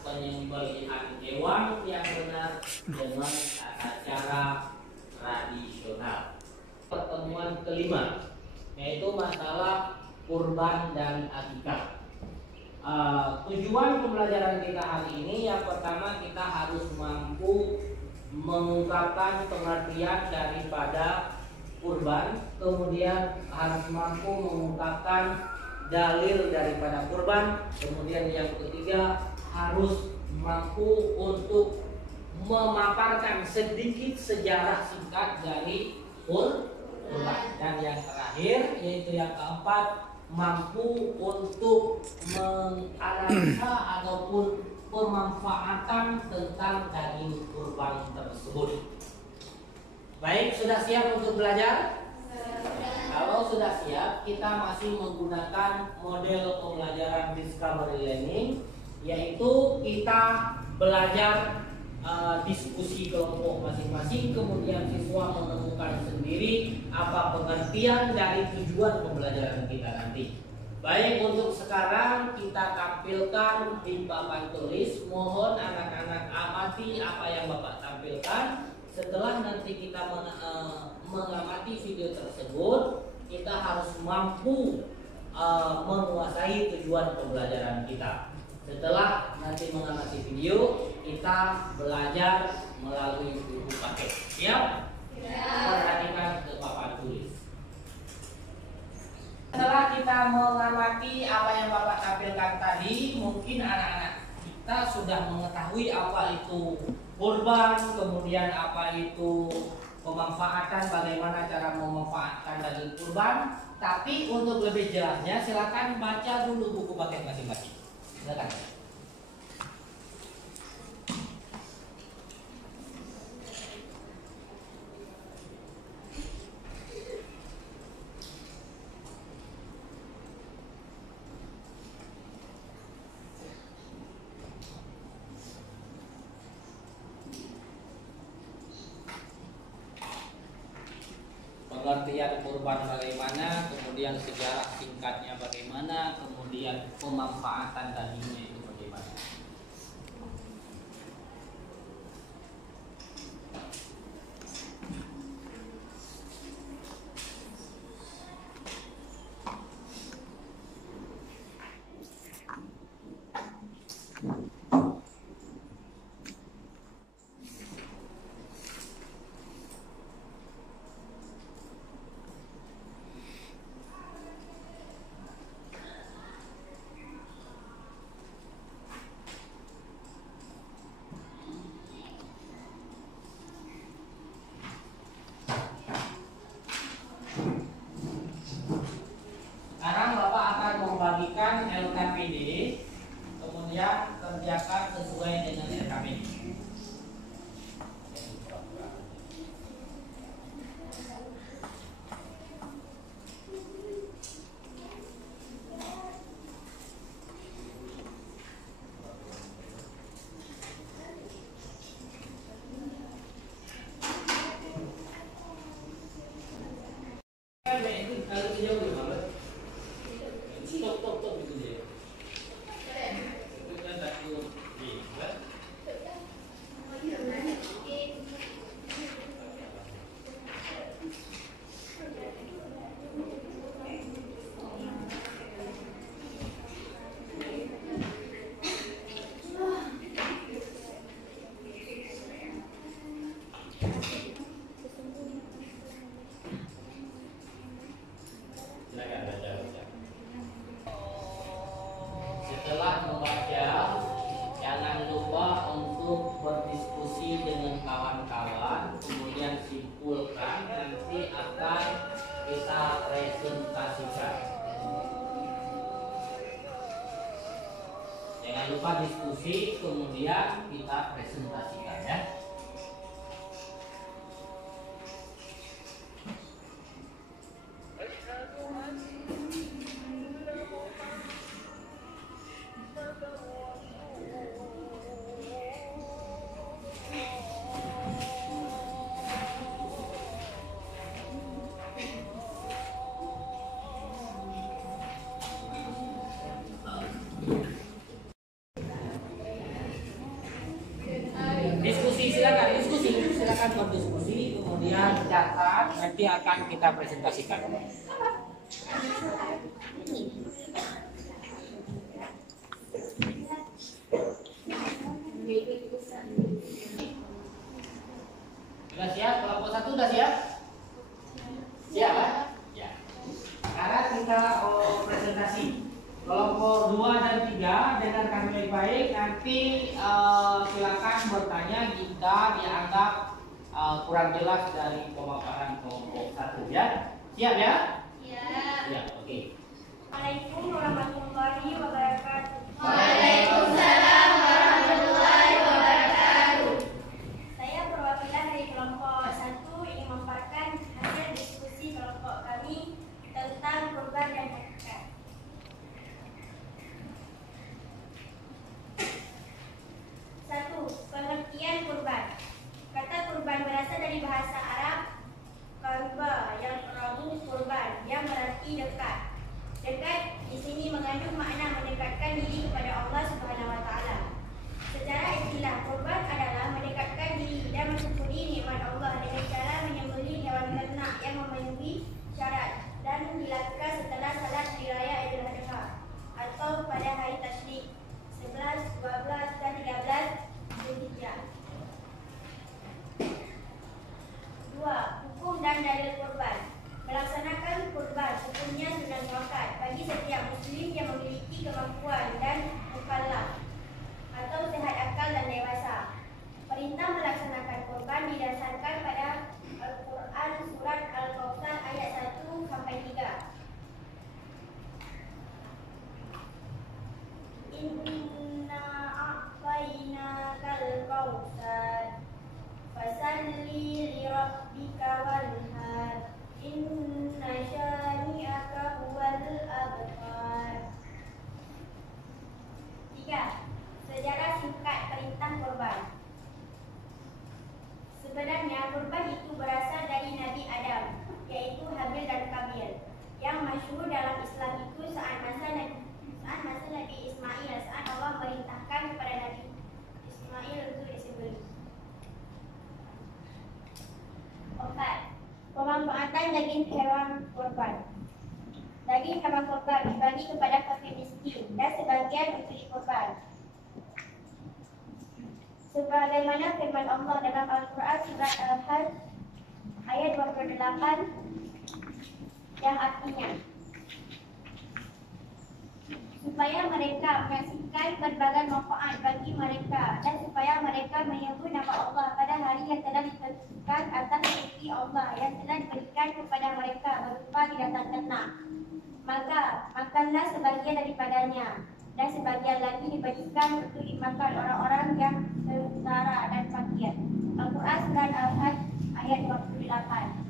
penyembelihan hewan yang benar dengan tata cara tradisional. Pertemuan kelima yaitu masalah kurban dan akikah. Tujuan pembelajaran kita hari ini yang pertama, kita harus mampu mengungkapkan pengertian daripada kurban, kemudian harus mampu mengungkapkan dalil daripada kurban, kemudian yang ketiga harus mampu untuk memaparkan sedikit sejarah singkat dari kurban, dan yang terakhir yaitu yang keempat, mampu untuk menganalisa ataupun pemanfaatan tentang daging kurban tersebut. Baik, sudah siap untuk belajar? Kalau sudah siap, kita masih menggunakan model pembelajaran discovery learning, yaitu kita belajar diskusi kelompok masing-masing, kemudian siswa menemukan sendiri apa pengertian dari tujuan pembelajaran kita nanti. Baik, untuk sekarang kita tampilkan di papan tulis. Mohon anak-anak amati apa yang Bapak tampilkan. Setelah nanti kita mengamati video tersebut, kita harus mampu menguasai tujuan pembelajaran kita. Setelah nanti mengamati video, kita belajar melalui buku paket. Siap? Perhatikan ke papan tulis. Setelah kita mengamati apa yang Bapak tampilkan tadi, mungkin anak-anak kita sudah mengetahui apa itu kurban, kemudian apa itu pemanfaatan, bagaimana cara memanfaatkan daging kurban. Tapi untuk lebih jelasnya, silakan baca dulu buku paket masing-masing. Silakan. Pengertian kurban bagaimana, kemudian sejarah singkatnya bagaimana, kemudian pemanfaatan dagingnya itu bagaimana. Bagikan LKPD, kemudian kerjakan sesuai dengan LKPD. Setelah membaca, jangan lupa untuk berdiskusi dengan kawan-kawan, kemudian simpulkan, nanti akan kita presentasikan. Jangan lupa diskusi, kemudian kita presentasikan ya. Diskusi, silakan berdiskusi, kemudian catat, nanti akan kita presentasikan. Sudah siap? Kelompok 1 sudah siap? Siap kan? Ya. Sekarang kita presentasi. Kelompok 2 dan 3 dengarkan baik-baik. Nanti silakan bertanya jika dianggap kurang jelas dari pemaparan kelompok 1 ya. Siap ya? Siap. Ya, oke. Assalamualaikum warahmatullahi wabarakatuh. Waalaikumsalam warahmatullahi wabarakatuh. Saya perwakilan dari kelompok 1 ingin memaparkan hasil diskusi kelompok kami tentang kurban dan zakat. Satu, pengertian kurban. Kata kurban berasal dari bahasa Arab qarba yang rabu kurban yang berarti dekat. Dekat di sini mengandung makna mendekatkan diri kepada Allah Subhanahu wa taala. Secara istilah, kurban adalah mendekatkan diri dan mensyukuri nikmat Allah dengan cara menyembelih hewan ternak yang memenuhi syarat dan dilakukan setelah salat hari raya Idul Adha atau pada hari tasyrik 11, 12 dan 13 Zulhijjah. 2. Hukum dan dalil kurban. Melaksanakan kurban hukumnya sunnah muakkad bagi setiap muslim yang memiliki kemampuan dan mukallaf atau sehat akal dan dewasa. Perintah melaksanakan kurban didasarkan pada Al-Quran surat Al-Kautsar ayat 1 sampai 3. Inna a'tainakal kautsar fasalli li rabbika wanhar inna syani'aka huwal abtar. 3. Sejarah singkat perintah kurban. Sebenarnya kurban itu berasal dari Nabi Adam, yaitu Habil dan Kabil. Yang masyhur dalam Islam itu saat masa Nabi Ismail, saat Allah merintahkan kepada Nabi Ismail untuk disembelih. 4. Pemanfaatan daging hewan kurban. Daging hewan kurban dibagi kepada fakir miskin dan sebagian untuk dikurban. Sebagaimana firman Allah dalam Al-Quran surat Al-Hajj ayat 28 yang artinya supaya mereka menyaksikan berbagai manfaat bagi mereka dan supaya mereka menyebut nama Allah pada hari yang telah ditentukan atas rezeki Allah yang telah diberikan kepada mereka berupa binatang ternak. Maka makanlah sebagian daripadanya dan sebagian lagi diberikan untuk dimakan orang-orang yang sengsara dan fakir. Al-Quran surat Al-Hajj ayat 28.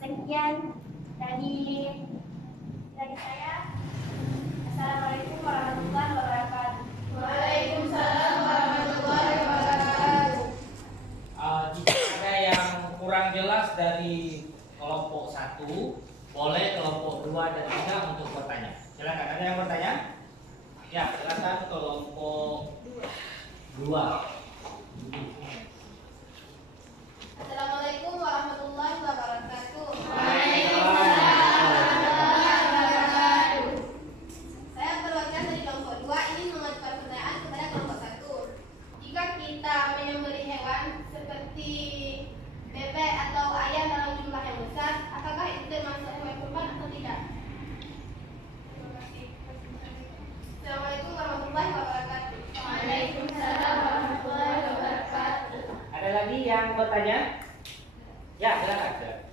Sekian dari saya. Assalamualaikum warahmatullahi wabarakatuh. Waalaikumsalam warahmatullahi wabarakatuh. Jika ada yang kurang jelas dari kelompok 1, boleh kelompok 2 dan 3 untuk bertanya. Silakan, ada yang bertanya? Ya, silakan kelompok 2. Assalamualaikum warahmatullahi wabarakatuh. Saya perwakilan dari kelompok 2 ini mengajukan pertanyaan kepada kelompok 1. Jika kita menyembelih hewan seperti bebek atau ayam dalam jumlah yang besar, apakah itu termasuk hewan kurban atau tidak? Terima kasih. Assalamualaikum warahmatullahi wabarakatuh. Waalaikumsalam warahmatullahi wabarakatuh. Ada lagi yang bertanya? Ya, silakan.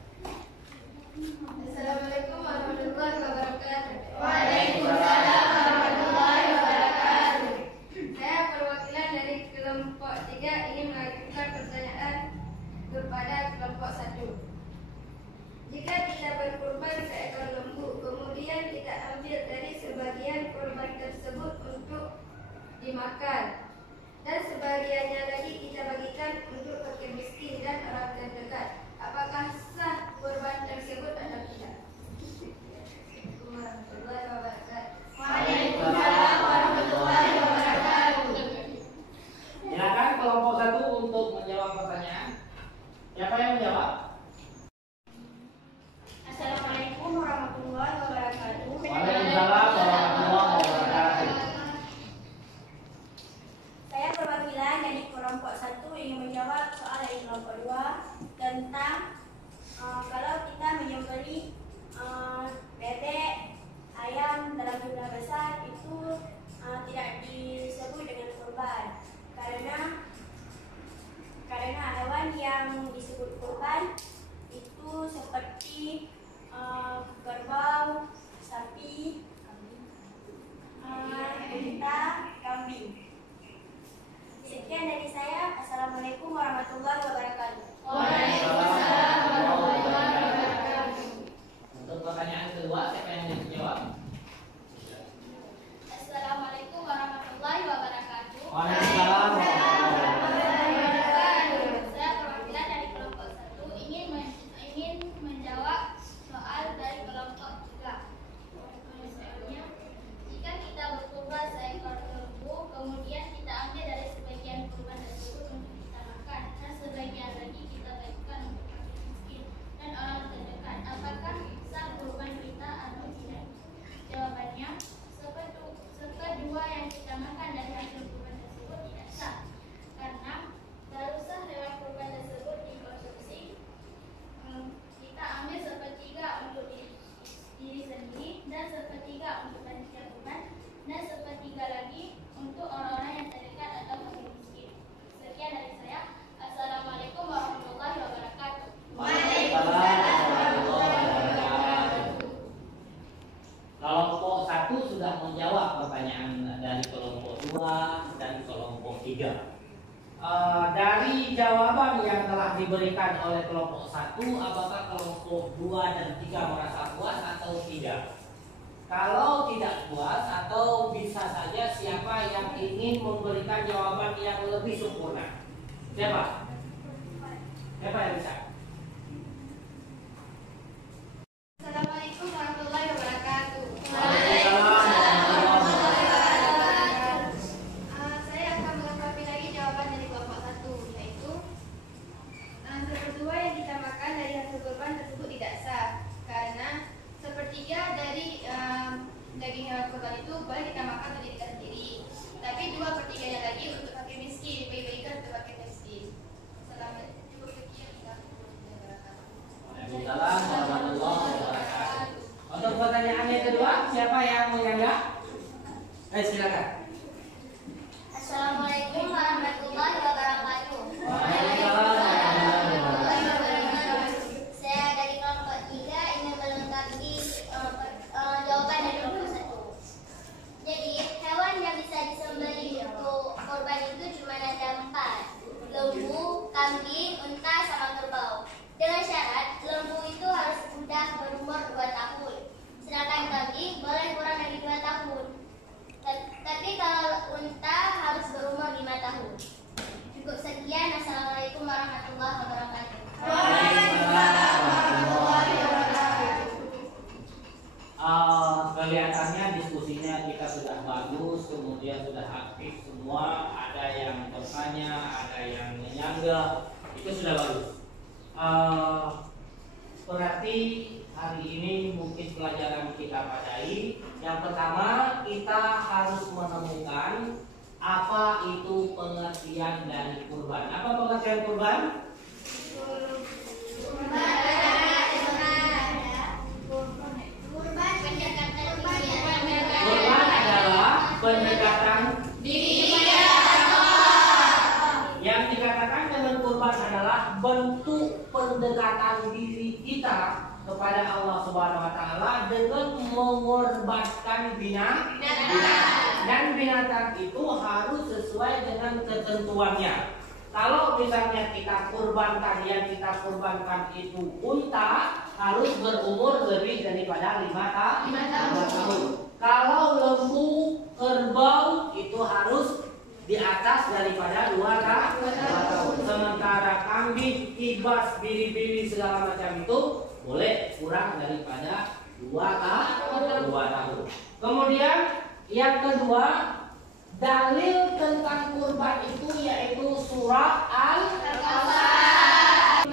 Assalamualaikum warahmatullahi wabarakatuh. Waalaikumsalam warahmatullahi wabarakatuh. Saya perwakilan dari kelompok 3 ini mengajukan pertanyaan kepada kelompok 1. Jika kita berkurban seekor lembu, kemudian kita ambil dari sebagian kurban tersebut untuk dimakan, dan sebagiannya lagi kita bagikan untuk fakir miskin dan orang terdekat, apakah sah menjawab pertanyaan dari kelompok 2 dan kelompok 3. Dari jawaban yang telah diberikan oleh kelompok 1, apakah kelompok 2 dan 3 merasa puas atau tidak? Kalau tidak puas atau bisa saja siapa yang ingin memberikan jawaban yang lebih sempurna? Siapa? Siapa yang bisa? Assalamualaikum warahmatullahi wabarakatuh. Saya akan melengkapi lagi jawaban dari kelompok 1, yaitu seperti yang kita makan dari hasil kurban tersebut tidak sah, karena sepertiga dari daging hewan kurban itu boleh kita makan untuk kita sendiri, tapi 2/3-nya lagi untuk fakir miskin, dibagi-bagikan untuk fakir miskin. Assalamualaikum Waalaikumsalam warahmatullahi wabarakatuh. Untuk pertanyaannya kedua, siapa yang menganggap? Silakan. Assalamualaikum warahmatullahi wabarakatuh. Saya dari kelompok 3 ingin melengkapi jawaban dari kelompok 1. Jadi hewan yang bisa disembelih untuk korban itu cuma ada 4: lembu, kambing, unta, sama kerbau. Dengan syarat lembu itu harus sudah berumur 2 tahun, sedangkan kambing boleh kurang dari 2 tahun. Tapi kalau unta harus berumur 5 tahun. Cukup sekian. Assalamualaikum warahmatullahi wabarakatuh. Kelihatannya diskusinya kita sudah bagus, kemudian sudah aktif semua. Ada yang bertanya, ada yang menyanggah, itu sudah bagus. Berarti hari ini mungkin pelajaran kita padai. Yang pertama, kita harus menemukan apa itu pengertian dari kurban. Apa pengertian kurban? Kurban adalah pendekatan diri. Yang dikatakan dengan kurban adalah bentuk pendekatan diri kita kepada Allah Subhanahu wa taala dengan mengorbankan binatang. Dan binatang itu harus sesuai dengan ketentuannya. Kalau misalnya kita kurbankan, yang kita kurbankan itu unta, harus berumur lebih daripada 5 tahun. Kalau lembu, kerbau itu harus di atas daripada 2 tahun. Sementara kambing, kibas, biri-biri segala macam itu boleh kurang daripada 2 tahun. Kemudian yang kedua, dalil tentang kurban itu yaitu surah Al-Kautsar.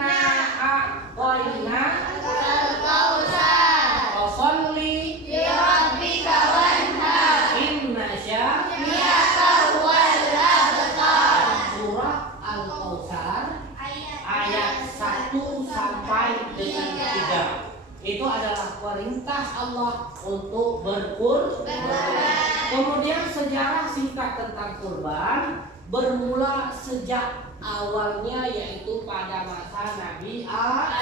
Fasolli lirabbika wanhar. inna Syani'aka huwal abtar. Surah Al-Kautsar ayat 1 sampai dengan 3. Itu adalah perintah Allah untuk berkurban. Kemudian sejarah singkat tentang kurban bermula sejak awalnya, yaitu pada masa Nabi Adam.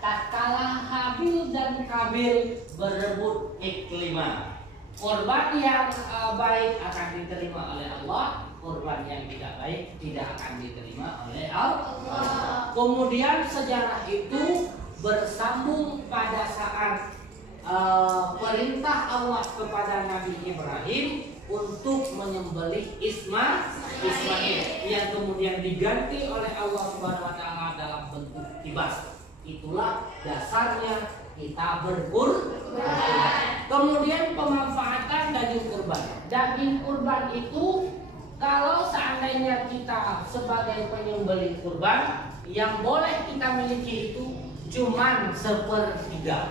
Tatkala Habil dan Kabil berebut iklimah. Kurban yang baik akan diterima oleh Allah, kurban yang tidak baik tidak akan diterima oleh Allah. Kemudian sejarah itu bersambung pada saat perintah Allah kepada Nabi Ibrahim untuk menyembelih Ismail yang kemudian diganti oleh Allah Subhanahu wa taala dalam bentuk kibas. Itulah dasarnya kita berkurban. Kemudian pemanfaatan daging kurban. Daging kurban itu kalau seandainya kita sebagai penyembelih kurban, yang boleh kita miliki itu cuman 1/3.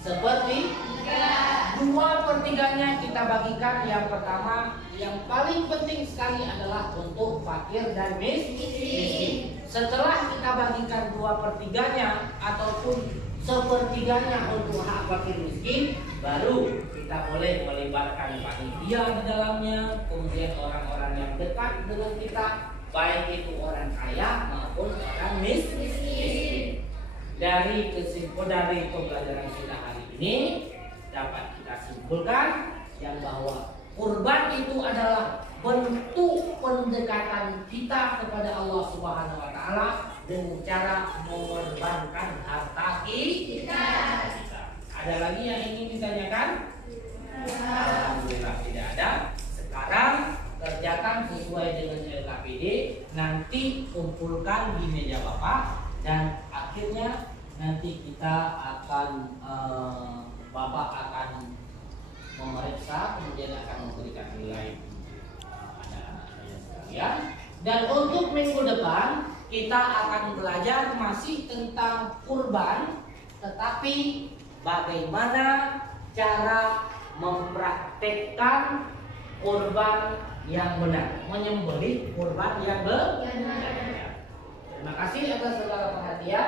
2/3-nya kita bagikan. Yang pertama, yang paling penting sekali adalah untuk fakir dan miskin. Setelah kita bagikan 2/3-nya ataupun 1/3-nya untuk hak fakir miskin, baru kita boleh melibatkan panitia di dalamnya, kemudian orang-orang yang dekat dengan kita, baik itu orang kaya maupun orang miskin. Dari pembelajaran kita hari ini dapat kita simpulkan menyimpulkan yang bahwa kurban itu adalah bentuk pendekatan kita kepada Allah Subhanahu wa taala dengan cara mengorbankan harta kita. Ada lagi yang ingin ditanyakan? Alhamdulillah tidak ada. Sekarang kerjakan sesuai dengan LKPD, nanti kumpulkan di meja Bapak dan akhirnya nanti kita akan Bapak akan memeriksa, kemudian akan memberikan nilai anak-anak saya sekalian. Dan untuk minggu depan kita akan belajar masih tentang kurban, tetapi bagaimana cara mempraktekkan kurban yang benar, menyembelih kurban yang benar. Terima kasih atas segala perhatian.